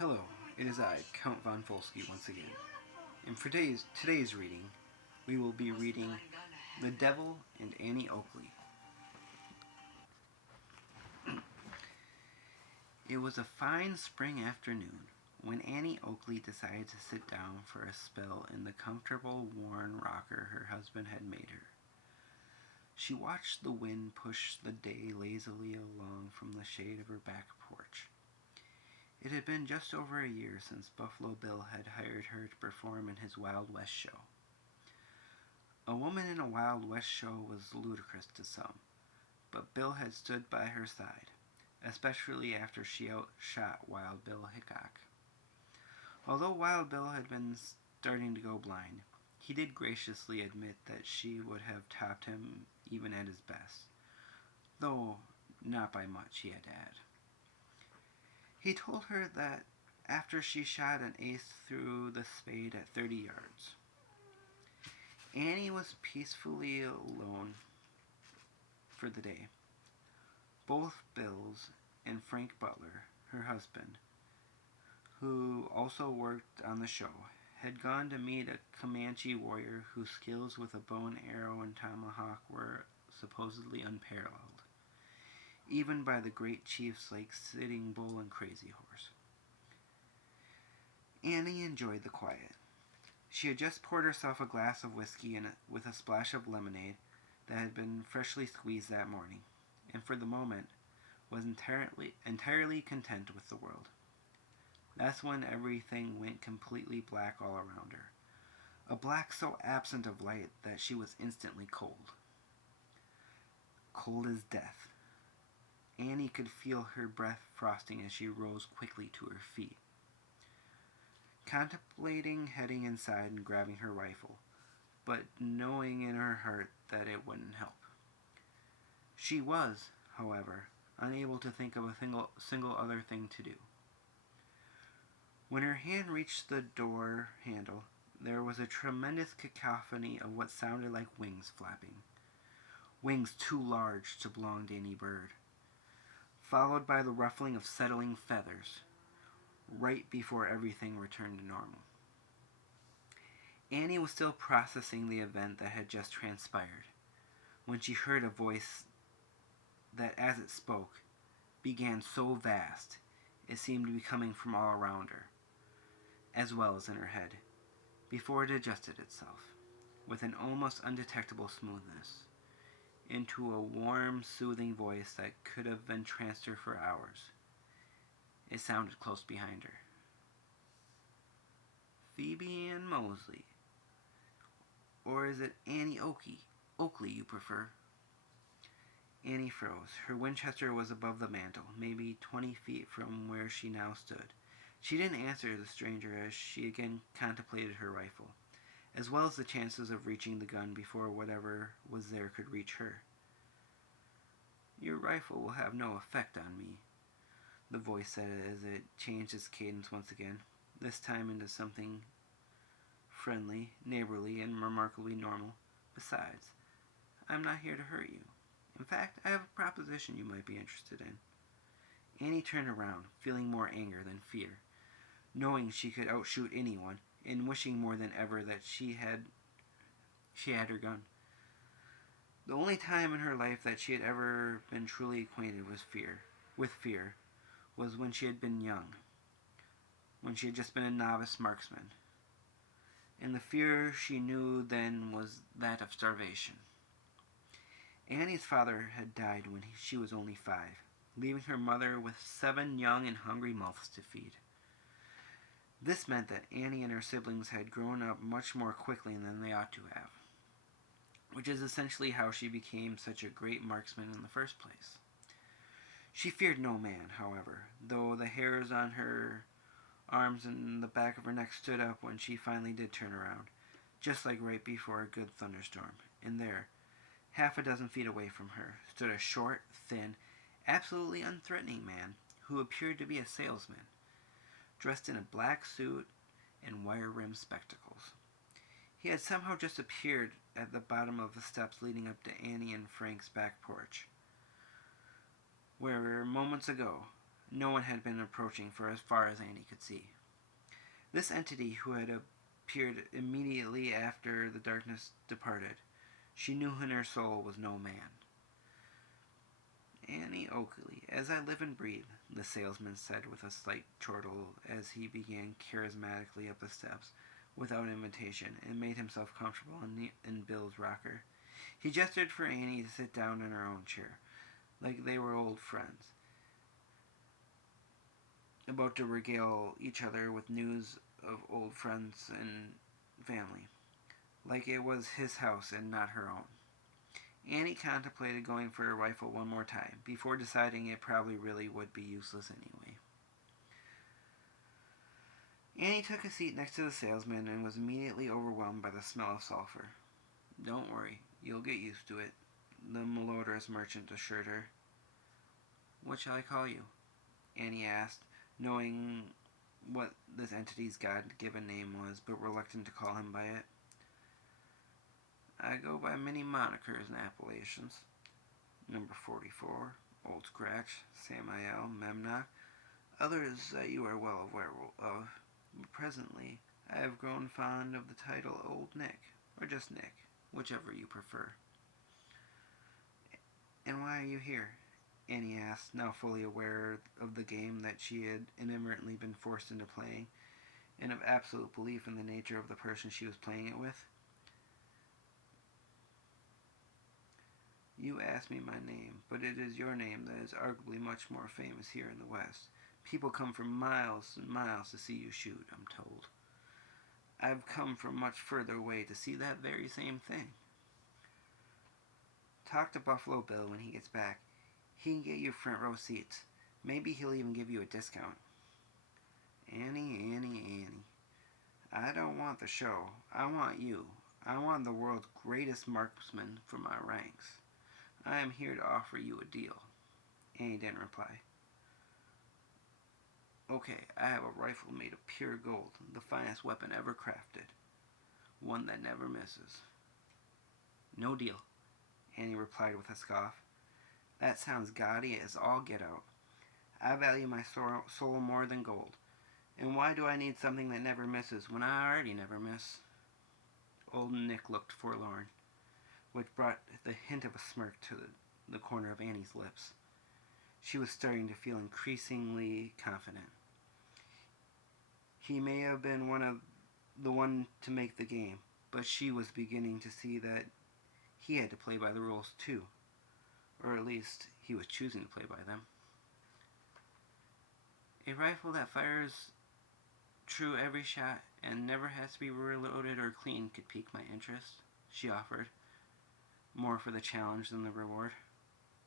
Hello, it is I, Count Von Folsky, once again. And for today's reading, we will be reading The Devil and Annie Oakley. It was a fine spring afternoon when Annie Oakley decided to sit down for a spell in the comfortable, worn rocker her husband had made her. She watched the wind push the day lazily along from the shade of her back porch. It had been just over a year since Buffalo Bill had hired her to perform in his Wild West show. A woman in a Wild West show was ludicrous to some, but Bill had stood by her side, especially after she outshot Wild Bill Hickok. Although Wild Bill had been starting to go blind, he did graciously admit that she would have topped him even at his best, though not by much, he had to add. He told her that after she shot an ace through the spade at 30 yards. Annie was peacefully alone for the day. Both Bills and Frank Butler, her husband, who also worked on the show, had gone to meet a Comanche warrior whose skills with a bow and arrow and tomahawk were supposedly unparalleled, even by the great chiefs like Sitting Bull and Crazy Horse. Annie enjoyed the quiet. She had just poured herself a glass of whiskey with a splash of lemonade that had been freshly squeezed that morning, and for the moment was entirely content with the world. That's when everything went completely black all around her, a black so absent of light that she was instantly cold. Cold as death. Annie could feel her breath frosting as she rose quickly to her feet, contemplating heading inside and grabbing her rifle, but knowing in her heart that it wouldn't help. She was, however, unable to think of a single other thing to do. When her hand reached the door handle, there was a tremendous cacophony of what sounded like wings flapping. Wings too large to belong to any bird, followed by the ruffling of settling feathers, right before everything returned to normal. Annie was still processing the event that had just transpired when she heard a voice that, as it spoke, began so vast it seemed to be coming from all around her, as well as in her head, before it adjusted itself, with an almost undetectable smoothness, into a warm, soothing voice that could have entranced her for hours. It sounded close behind her. Phoebe Ann Mosley. Or is it Annie Oakley you prefer? Annie froze. Her Winchester was above the mantel, maybe 20 feet from where she now stood. She didn't answer the stranger as she again contemplated her rifle, as well as the chances of reaching the gun before whatever was there could reach her. Your rifle will have no effect on me, the voice said as it changed its cadence once again, this time into something friendly, neighborly, and remarkably normal. Besides, I'm not here to hurt you. In fact, I have a proposition you might be interested in. Annie turned around, feeling more anger than fear, knowing she could outshoot anyone, and wishing more than ever that she had her gun. The only time in her life that she had ever been truly acquainted with fear, was when she had been young, when she had just been a novice marksman. And the fear she knew then was that of starvation. Annie's father had died when she was only 5, leaving her mother with 7 young and hungry mouths to feed. This meant that Annie and her siblings had grown up much more quickly than they ought to have, which is essentially how she became such a great marksman in the first place. She feared no man, however, though the hairs on her arms and the back of her neck stood up when she finally did turn around, just like right before a good thunderstorm. And there, half a dozen feet away from her, stood a short, thin, absolutely unthreatening man who appeared to be a salesman, dressed in a black suit and wire-rimmed spectacles. He had somehow just appeared at the bottom of the steps leading up to Annie and Frank's back porch, where moments ago No one had been approaching for as far as Annie could see. This entity, who had appeared immediately after the darkness departed, she knew in her soul was no man. Annie Oakley, as I live and breathe, the salesman said with a slight chortle as he began charismatically up the steps without invitation and made himself comfortable in Bill's rocker. He gestured for Annie to sit down in her own chair, like they were old friends, about to regale each other with news of old friends and family, like it was his house and not her own. Annie contemplated going for a rifle one more time, before deciding it probably really would be useless anyway. Annie took a seat next to the salesman and was immediately overwhelmed by the smell of sulfur. "Don't worry, you'll get used to it," the malodorous merchant assured her. "What shall I call you?" Annie asked, knowing what this entity's God-given name was, but reluctant to call him by it. "I go by many monikers and appellations. Number 44, Old Scratch, Samael, Memnock, others that you are well aware of. But presently, I have grown fond of the title Old Nick, or just Nick, whichever you prefer." "And why are you here?" Annie asked, now fully aware of the game that she had inadvertently been forced into playing, and of absolute belief in the nature of the person she was playing it with. "You asked me my name, but it is your name that is arguably much more famous here in the West. People come from miles and miles to see you shoot, I'm told. I've come from much further away to see that very same thing. Talk to Buffalo Bill when he gets back. He can get you front row seats. Maybe he'll even give you a discount." Annie. I don't want the show. I want you. I want the world's greatest marksman for my ranks. I am here to offer you a deal." Annie didn't reply. "Okay, I have a rifle made of pure gold, the finest weapon ever crafted. One that never misses." "No deal," Annie replied with a scoff. "That sounds gaudy as all get out. I value my soul more than gold. And why do I need something that never misses when I already never miss?" Old Nick looked forlorn, which brought the hint of a smirk to the corner of Annie's lips. She was starting to feel increasingly confident. He may have been the one to make the game, but she was beginning to see that he had to play by the rules too. Or at least, he was choosing to play by them. "A rifle that fires true every shot and never has to be reloaded or cleaned could pique my interest," she offered, more for the challenge than the reward.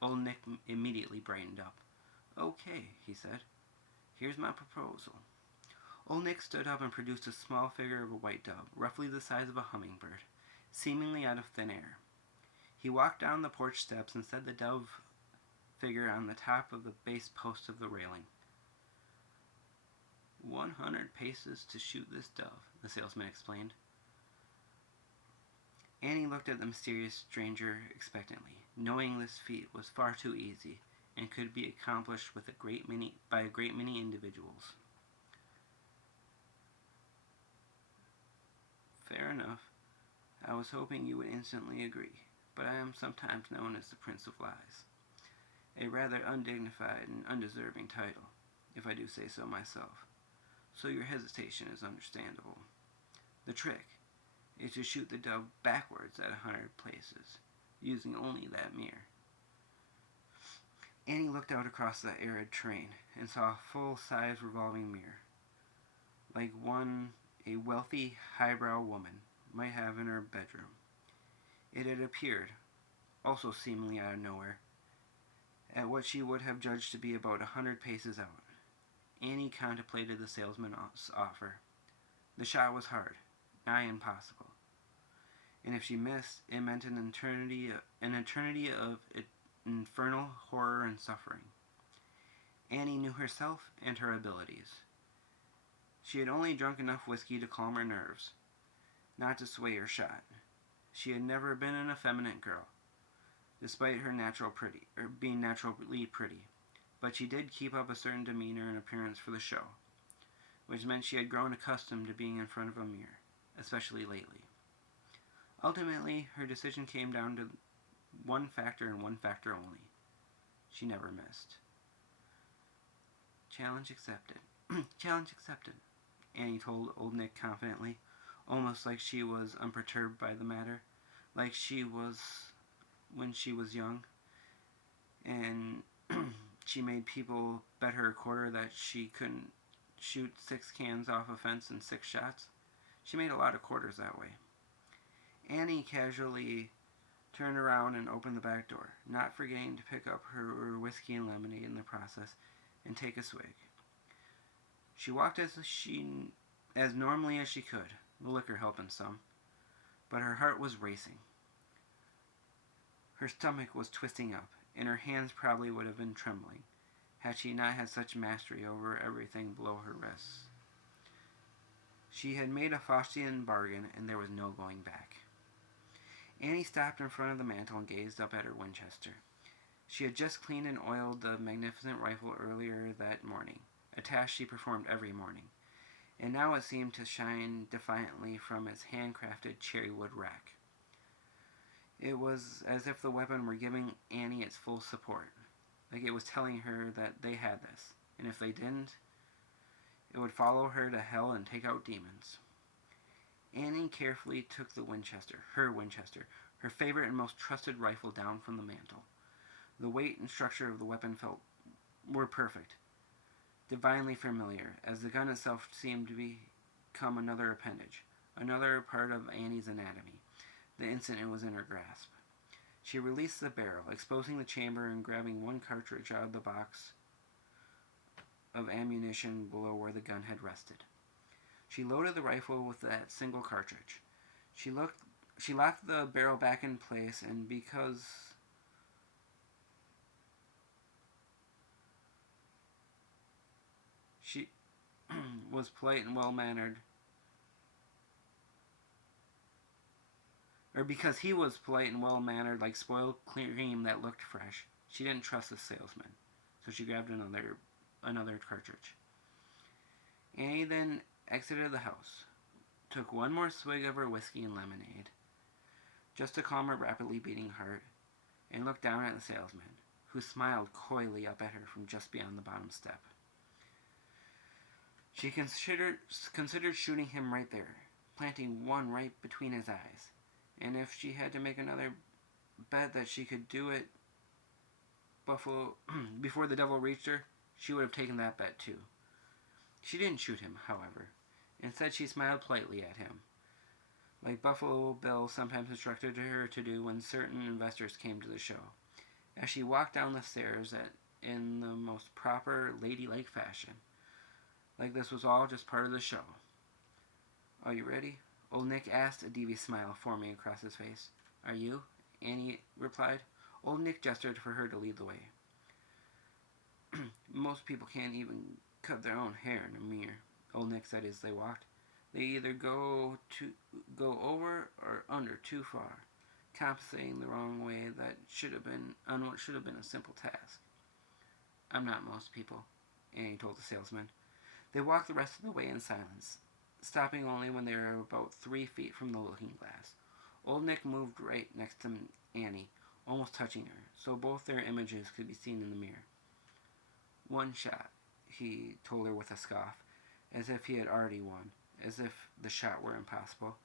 Old Nick immediately brightened up. "Okay," he said. "Here's my proposal." Old Nick stood up and produced a small figure of a white dove, roughly the size of a hummingbird, seemingly out of thin air. He walked down the porch steps and set the dove figure on the top of the base post of the railing. 100 paces to shoot this dove," the salesman explained. Annie looked at the mysterious stranger expectantly, knowing this feat was far too easy and could be accomplished by a great many individuals. "Fair enough. I was hoping you would instantly agree, but I am sometimes known as the Prince of Lies. A rather undignified and undeserving title, if I do say so myself, so your hesitation is understandable. The trick is to shoot the dove backwards at 100 places, using only that mirror." Annie looked out across the arid terrain and saw a full-size revolving mirror, like one a wealthy, highbrow woman might have in her bedroom. It had appeared, also seemingly out of nowhere, at what she would have judged to be about 100 paces out. Annie contemplated the salesman's offer. The shot was hard, nigh impossible, and if she missed, it meant an eternity of infernal horror and suffering. Annie knew herself and her abilities. She had only drunk enough whiskey to calm her nerves, not to sway her shot. She had never been an effeminate girl, despite her being naturally pretty. but she did keep up a certain demeanor and appearance for the show, which meant she had grown accustomed to being in front of a mirror, especially lately. Ultimately, her decision came down to one factor and one factor only. She never missed. Challenge accepted. Challenge accepted, Annie told Old Nick confidently, almost like she was unperturbed by the matter, like she was when she was young, and she made people bet her a quarter that she couldn't shoot 6 cans off a fence in 6 shots. She made a lot of quarters that way. Annie casually turned around and opened the back door, not forgetting to pick up her whiskey and lemonade in the process and take a swig. She walked as normally as she could, the liquor helping some, but her heart was racing. Her stomach was twisting up, and her hands probably would have been trembling, had she not had such mastery over everything below her wrists. She had made a Faustian bargain, and there was no going back. Annie stopped in front of the mantel and gazed up at her Winchester. She had just cleaned and oiled the magnificent rifle earlier that morning, a task she performed every morning, and now it seemed to shine defiantly from its handcrafted cherrywood rack. It was as if the weapon were giving Annie its full support, like it was telling her that they had this, and if they didn't, it would follow her to hell and take out demons. Annie carefully took the Winchester, her favorite and most trusted rifle, down from the mantel. The weight and structure of the weapon were perfect, divinely familiar, as the gun itself seemed to become another appendage, another part of Annie's anatomy, the instant it was in her grasp. She released the barrel, exposing the chamber and grabbing one cartridge out of the box of ammunition below where the gun had rested. She loaded the rifle with that single cartridge. She locked the barrel back in place, and because she was polite and well-mannered, or because he was polite and well-mannered like spoiled cream that looked fresh, she didn't trust the salesman, so she grabbed another cartridge. Annie then exited the house, took one more swig of her whiskey and lemonade, just to calm her rapidly beating heart, and looked down at the salesman, who smiled coyly up at her from just beyond the bottom step. She considered shooting him right there, planting one right between his eyes, and if she had to make another bet that she could do it before the devil reached her, she would have taken that bet too. She didn't shoot him, however. Instead, she smiled politely at him, like Buffalo Bill sometimes instructed her to do when certain investors came to the show, as she walked down the stairs in the most proper, ladylike fashion, like this was all just part of the show. "Are you ready?" Old Nick asked, a devious smile forming across his face. "Are you?" Annie replied. Old Nick gestured for her to lead the way. "Most people can't even cut their own hair in a mirror," Old Nick said as they walked. "They either go over or under too far, compensating the wrong way that should have been a simple task." "I'm not most people," Annie told the salesman. They walked the rest of the way in silence, stopping only when they were about 3 feet from the looking glass. Old Nick moved right next to Annie, almost touching her, so both their images could be seen in the mirror. "One shot," he told her with a scoff, as if he had already won, as if the shot were impossible.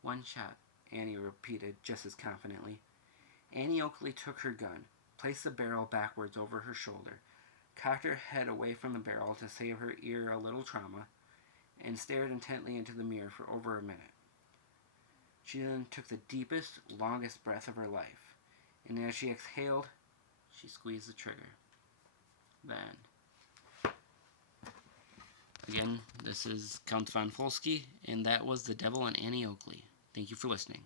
"One shot," Annie repeated just as confidently. Annie Oakley took her gun, placed the barrel backwards over her shoulder, cocked her head away from the barrel to save her ear a little trauma, and stared intently into the mirror for over a minute. She then took the deepest, longest breath of her life, and as she exhaled, she squeezed the trigger. Then, again, this is Count von Folsky, and that was The Devil and Annie Oakley. Thank you for listening.